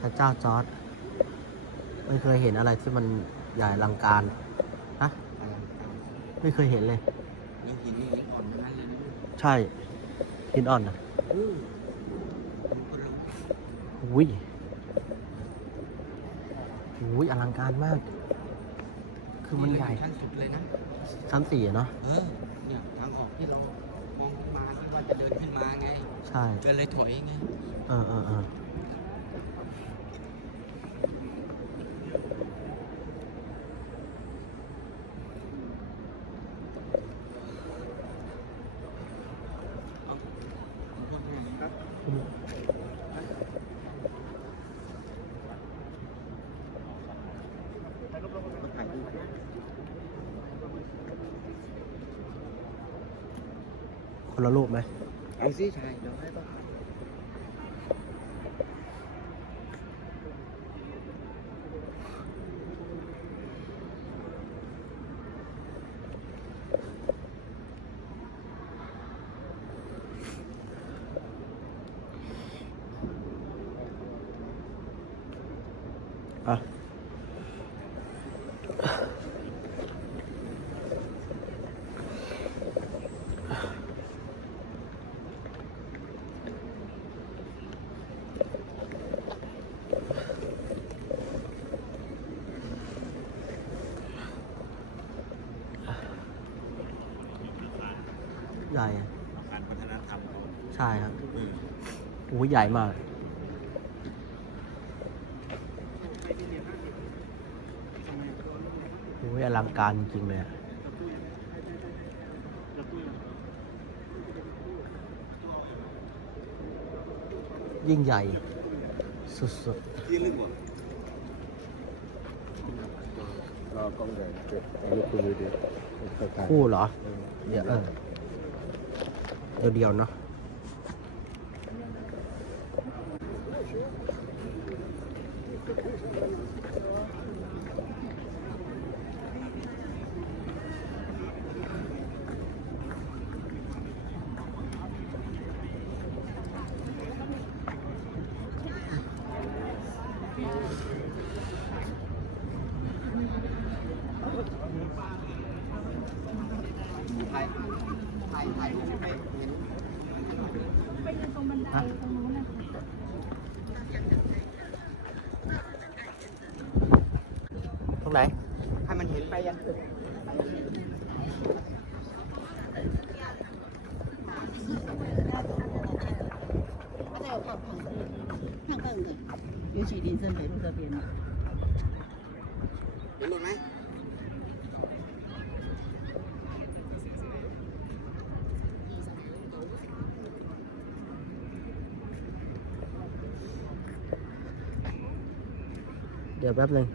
พระเจ้าจอร์ดไม่เคยเห็นอะไรที่มันใหญ่อลังการฮะไม่เคยเห็นเลย นี่หินนี่หินอ่อนทั้งนั้นเลยนะใช่หินอ่อนนะเออคนละอุ้ยอุ้ยอลังการมาก คือมันใหญ่ชั้นสุดเลยนะชั้นสี่อะเนาะเออเนี่ยทางออกที่เรามองขึ้นมาคิดว่าจะเดินขึ้นมาไง ใช่ก็เลยถอยไง เออเออเออ เอาขอโทษนะครับ มาถ่ายรูป คนละรูปไหมเอาสิชายเดี๋ยวให้ป่ะอะ ใหญ่อะการวัฒนธรรมเขาใช่ครับเอออู้ใหญ่มาก โอ้ยอลังการจริงเลยอะยิ่งใหญ่ สุดที่ลึกกว่ารอกล้องใหญ่เก็บเอาลูกคุณดูดิถ่ายๆคู่เหรอ เดี๋ยวเออ เดียวเนาะ ถ่ายถ่ายรูปไปเห็นไปยืนตร มดไหมเดี๋ยวแป๊บหนึ่ง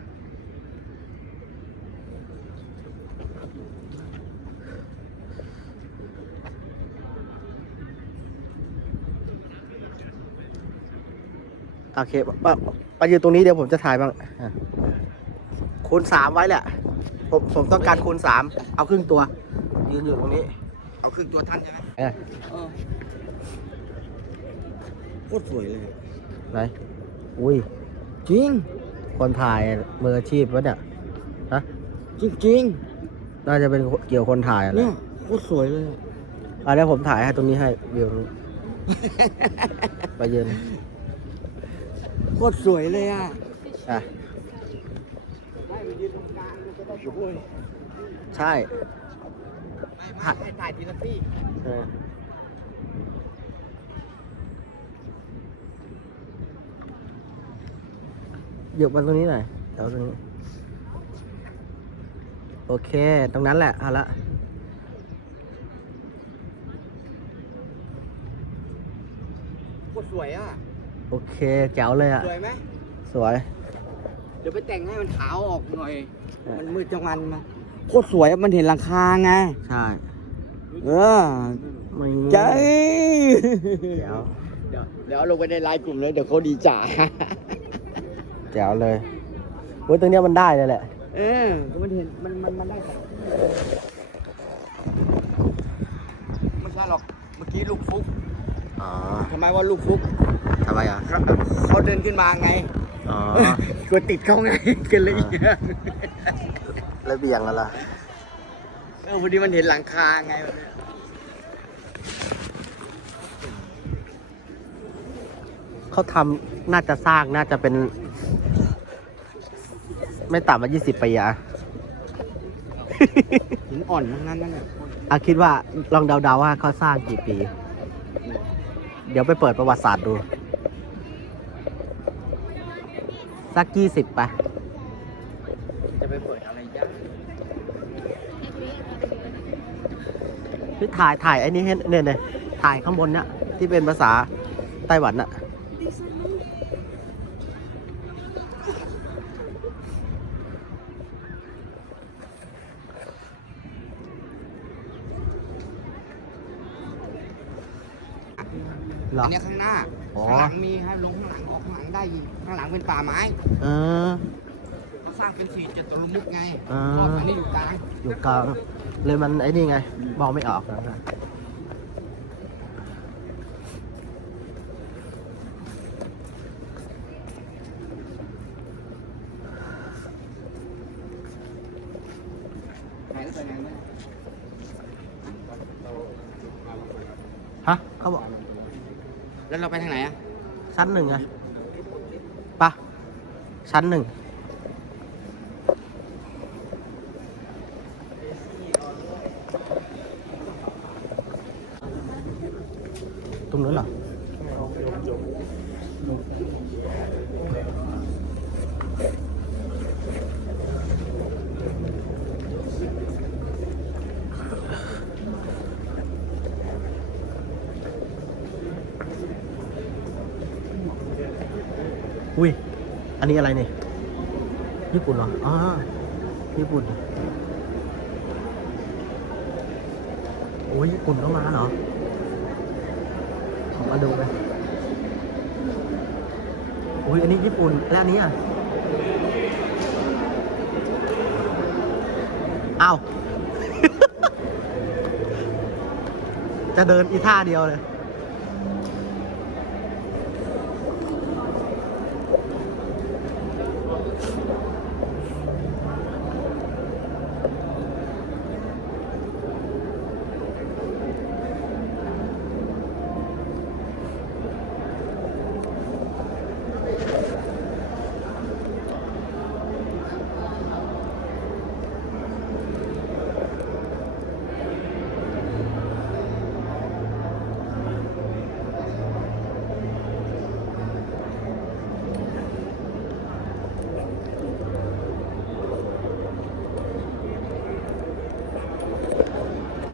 โอเคมามาอยู่ตรงนี้เดี๋ยวผมจะถ่ายบ้างอะคูณสามไว้แหละ ผมผมต้องการคูณสาม เอาครึ่งตัว ยืนอยู่ตรงนี้ เอาครึ่งตัวท่านใช่ไหมเอ้ยเออโคตรสวยเลย ไหน อุ้ย จริง คนถ่ายมืออาชีพวะเนี่ยฮะจริงจริงน่าจะเป็นเกี่ยวคนถ่ายๆอะไรเนี่ยโคตรสวยเลยอะเดี๋ยวผมถ่ายให้ตรงนี้ให้วิว ไปยืนโคตรสวยเลยอะอะได้มายืนตรงกลางมันจะได้ช่วยใช่ไม่ไม่ให้ถ่ายทีละที่ เออ หยุดมาตรงนี้หน่อยแถวตรงนี้ โอเค ตรงนั้นแหละ เอาละโคตรสวยอะ โอเคแจ๋วเลยอะ สวยไหมสวย เดี๋ยวไปแต่งให้มันขาวออกหน่อยเออมันมืดจังวันมาโคตรสวยอะมันเห็นหลังคาไง ใช่เออไม่ใจแจ๋วเดี๋ยวเดี๋ยวเอาลงไปในไลน์กลุ่มเลยเดี๋ยวเขาดีจ่า แจ๋วเลยเว้ยตรงเนี้ยมันได้เลยแหละ เออมันเห็นมันมันมันได้ไม่ใช่หรอกเมื่อกี้ลูกฟุกอ๋อทำไมว่าลูกฟุกทำไมอะเขาเดินขึ้นมาไงอ๋อกลัวติดเขาไงกันเลยแล้วเบี่ยงแล้วล่ะเออพอดีมันเห็นหลังคาไงแบบเนี้ยเขาทำน่าจะสร้างน่าจะเป็น ไม่ต่ำกว่า20ปีอะหินอ่อนทั้งนั้นนั่นแหละอาคิดว่าลองเดาๆว่าเขาสร้างกี่ปี เดี๋ยวไปเปิดประวัติศาสตร์ดู สักยี่สิบไปจะไปเปิดอะไรยากพี่ถ่ายถ่ายไอ้นี่ให้เนี่ยเนี่ยถ่ายข้างบนเนี่ยที่เป็นภาษาไต้หวันอะ เหรอ อันเนี้ยข้างหน้าอ๋อ ข้างหลังมีให้ลงข้างหลังออกข้างหลังได้อีกข้างหลังเป็นป่าไม้เออเขาสร้างเป็นสี่จตุรมุกไงอ่ารอบอันนี้อยู่กลางอยู่กลางเลยมันไอ้นี่ไงมองไม่ออกนะไหนก็ไปไหนไม่ได้ฮะเขาบอก แล้วเราไปทางไหนอะชั้นหนึ่งไงปะชั้นหนึ่งตรงนู้นเหรอ อุ้ย อันนี้อะไรเนี่ยญี่ปุ่นเหรออ๋อญี่ปุ่นโอ้ยญี่ปุ่นก็มาเหรอขอมาดูเลยโอ้ยอันนี้ญี่ปุ่นแล้วอันนี้อะเอาจะเดินอีท่าเดียวเลย